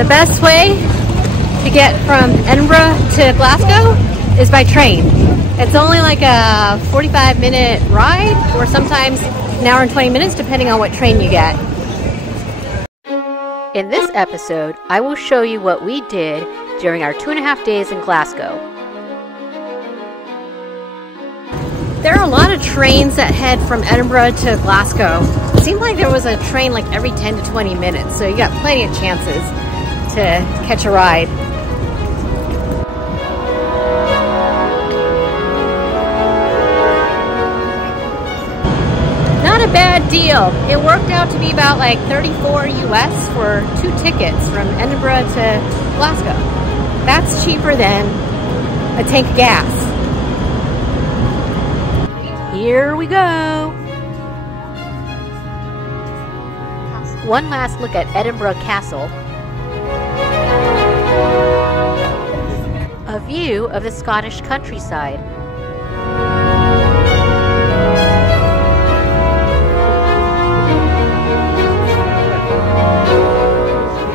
The best way to get from Edinburgh to Glasgow is by train. It's only like a 45-minute ride, or sometimes an hour and 20 minutes, depending on what train you get. In this episode, I will show you what we did during our 2.5 days in Glasgow. There are a lot of trains that head from Edinburgh to Glasgow. It seemed like there was a train like every 10 to 20 minutes, so you got plenty of chances to catch a ride. Not a bad deal. It worked out to be about like $34 US for 2 tickets from Edinburgh to Glasgow. That's cheaper than a tank of gas. Here we go! One last look at Edinburgh Castle. A view of the Scottish countryside.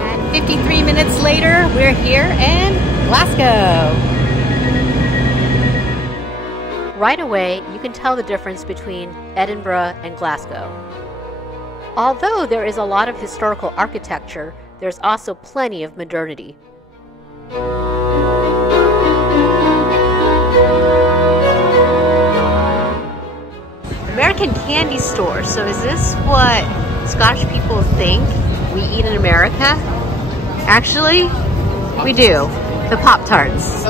And 53 minutes later, we're here in Glasgow. Right away, you can tell the difference between Edinburgh and Glasgow. Although there is a lot of historical architecture, there's also plenty of modernity. American candy store. So is this what Scottish people think we eat in America? Actually, we do. The Pop-Tarts.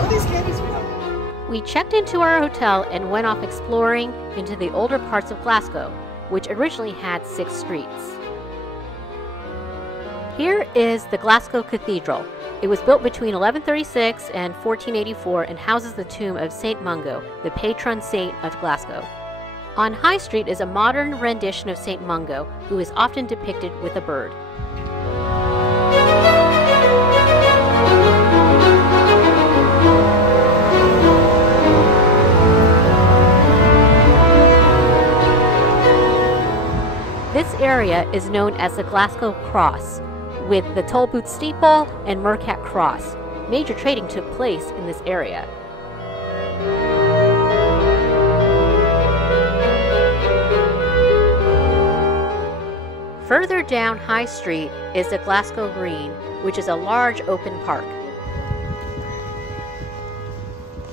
We checked into our hotel and went off exploring into the older parts of Glasgow, which originally had 6 streets. Here is the Glasgow Cathedral. It was built between 1136 and 1484 and houses the tomb of St. Mungo, the patron saint of Glasgow. On High Street is a modern rendition of St. Mungo, who is often depicted with a bird. This area is known as the Glasgow Cross, with the Tollbooth Steeple and Mercat Cross. Major trading took place in this area. Further down High Street is the Glasgow Green, which is a large open park.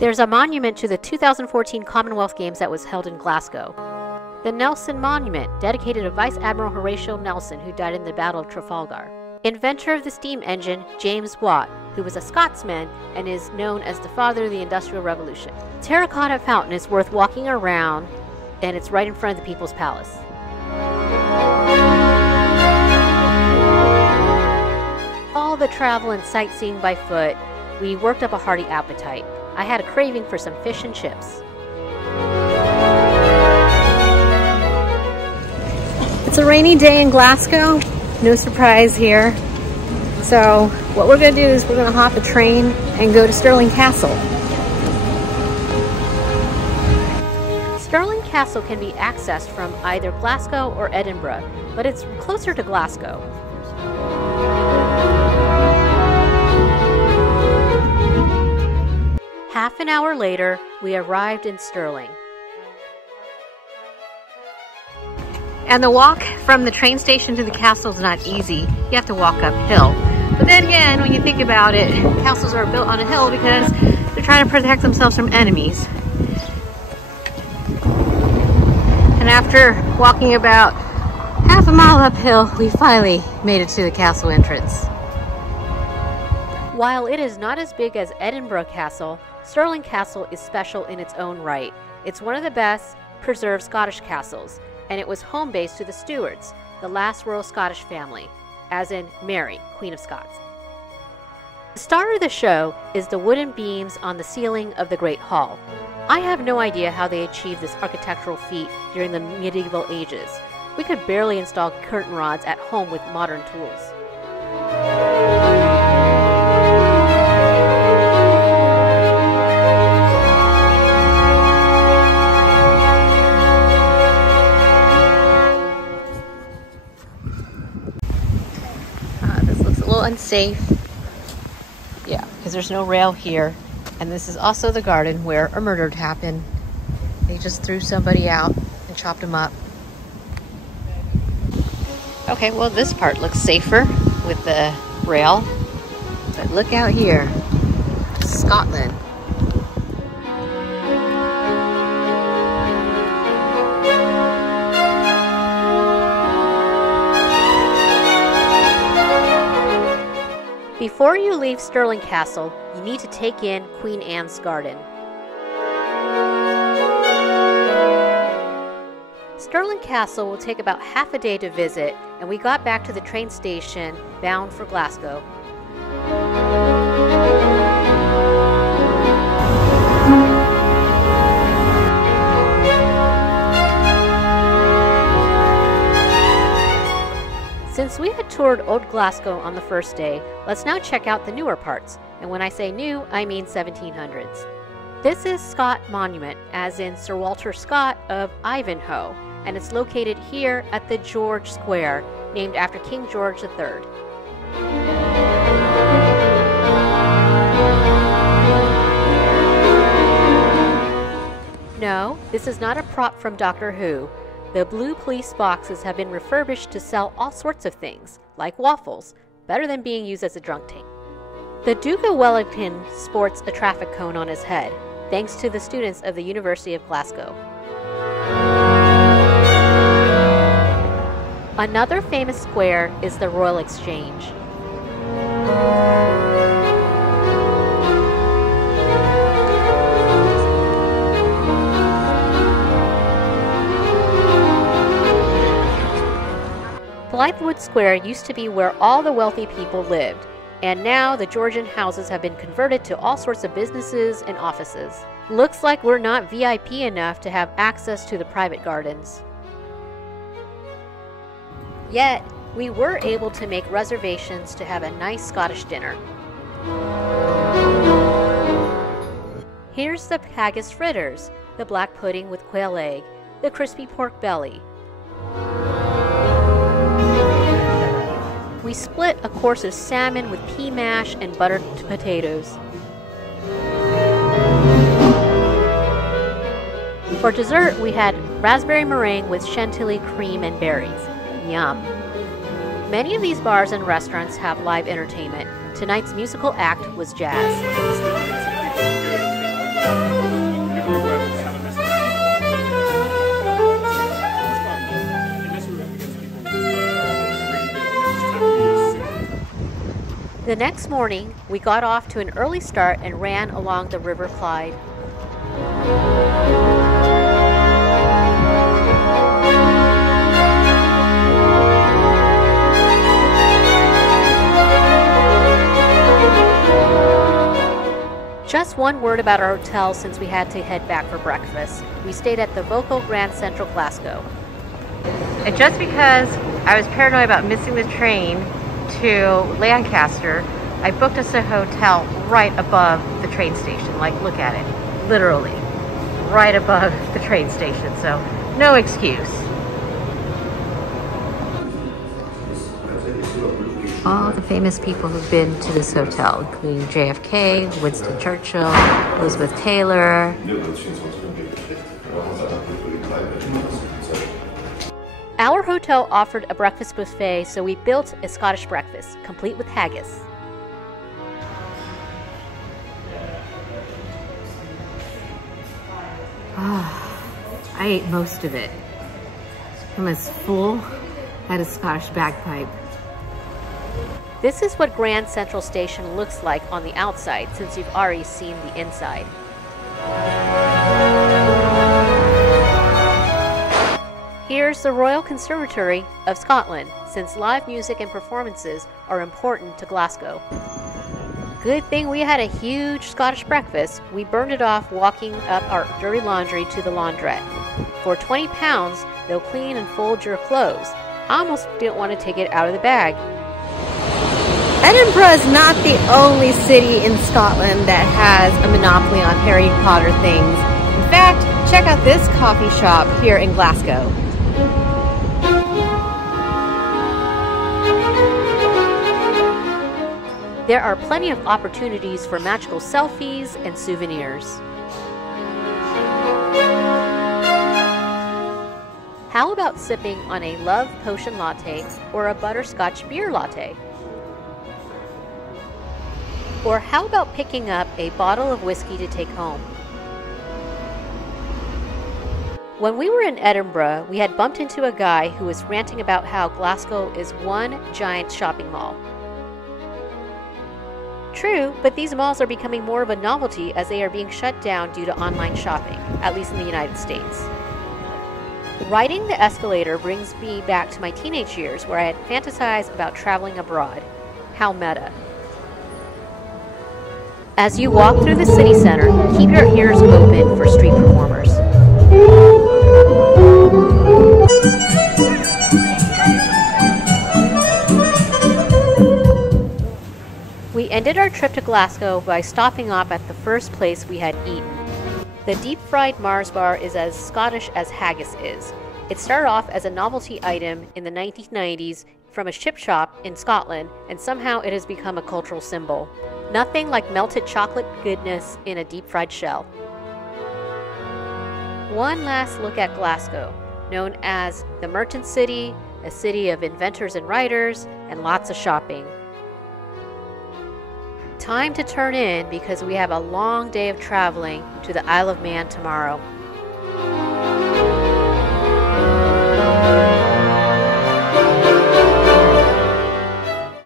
There's a monument to the 2014 Commonwealth Games that was held in Glasgow. The Nelson Monument, dedicated to Vice Admiral Horatio Nelson, who died in the Battle of Trafalgar. Inventor of the steam engine, James Watt, who was a Scotsman and is known as the father of the Industrial Revolution. Terracotta Fountain is worth walking around, and it's right in front of the People's Palace. All the travel and sightseeing by foot, we worked up a hearty appetite. I had a craving for some fish and chips. It's a rainy day in Glasgow, no surprise here. So what we're going to do is we're going to hop a train and go to Stirling Castle. Stirling Castle can be accessed from either Glasgow or Edinburgh, but it's closer to Glasgow. Half an hour later, we arrived in Stirling. And the walk from the train station to the castle is not easy. You have to walk uphill. But then again, when you think about it, castles are built on a hill because they're trying to protect themselves from enemies. And after walking about half a mile uphill, we finally made it to the castle entrance. While it is not as big as Edinburgh Castle, Stirling Castle is special in its own right. It's one of the best preserved Scottish castles, and it was home base to the Stuarts, the last royal Scottish family, as in Mary, Queen of Scots. The star of the show is the wooden beams on the ceiling of the Great Hall. I have no idea how they achieved this architectural feat during the medieval ages. We could barely install curtain rods at home with modern tools. This looks a little unsafe. because there's no rail here. And this is also the garden where a murder happened. They just threw somebody out and chopped him up. Okay, well, this part looks safer with the rail. But look out here, Scotland. Before you leave Stirling Castle, you need to take in Queen Anne's Garden. Stirling Castle will take about half a day to visit, and we got back to the train station bound for Glasgow. Since we had toured Old Glasgow on the first day, let's now check out the newer parts. And when I say new, I mean 1700s. This is Scott Monument, as in Sir Walter Scott of Ivanhoe, and it's located here at the George Square, named after King George III. No, this is not a prop from Doctor Who. The blue police boxes have been refurbished to sell all sorts of things, like waffles, better than being used as a drunk tank. The Duke of Wellington sports a traffic cone on his head, thanks to the students of the University of Glasgow. Another famous square is the Royal Exchange. Blythewood Square used to be where all the wealthy people lived, and now the Georgian houses have been converted to all sorts of businesses and offices. Looks like we're not VIP enough to have access to the private gardens. Yet, we were able to make reservations to have a nice Scottish dinner. Here's the haggis fritters, the black pudding with quail egg, the crispy pork belly. We split a course of salmon with pea mash and buttered potatoes. For dessert, we had raspberry meringue with chantilly cream and berries. Yum. Many of these bars and restaurants have live entertainment. Tonight's musical act was jazz. The next morning, we got off to an early start and ran along the River Clyde. Just one word about our hotel since we had to head back for breakfast. We stayed at the Vocal Grand Central Glasgow. And just because I was paranoid about missing the train to Lancaster, I booked us a hotel right above the train station. Like, look at it, literally right above the train station, so no excuse. All the famous people who've been to this hotel, including JFK, Winston Churchill, Elizabeth Taylor. Our hotel offered a breakfast buffet, so we built a Scottish breakfast, complete with haggis. I ate most of it. I'm as full as a Scottish bagpipe. This is what Grand Central Station looks like on the outside, since you've already seen the inside. Here's the Royal Conservatory of Scotland, since live music and performances are important to Glasgow. Good thing we had a huge Scottish breakfast. We burned it off walking up our dirty laundry to the laundrette. For £20, they'll clean and fold your clothes. I almost didn't want to take it out of the bag. Edinburgh is not the only city in Scotland that has a monopoly on Harry Potter things. In fact, check out this coffee shop here in Glasgow. There are plenty of opportunities for magical selfies and souvenirs. How about sipping on a love potion latte or a butterscotch beer latte? Or how about picking up a bottle of whiskey to take home? When we were in Edinburgh, we had bumped into a guy who was ranting about how Glasgow is one giant shopping mall. True, but these malls are becoming more of a novelty as they are being shut down due to online shopping, at least in the United States. Riding the escalator brings me back to my teenage years where I had fantasized about traveling abroad. How meta. As you walk through the city center, keep your ears open for street performers. We ended our trip to Glasgow by stopping off at the first place we had eaten. The deep-fried Mars bar is as Scottish as haggis is. It started off as a novelty item in the 1990s from a chip shop in Scotland, and somehow it has become a cultural symbol. Nothing like melted chocolate goodness in a deep-fried shell. One last look at Glasgow, known as the Merchant City, a city of inventors and writers, and lots of shopping. Time to turn in because we have a long day of traveling to the Isle of Man tomorrow.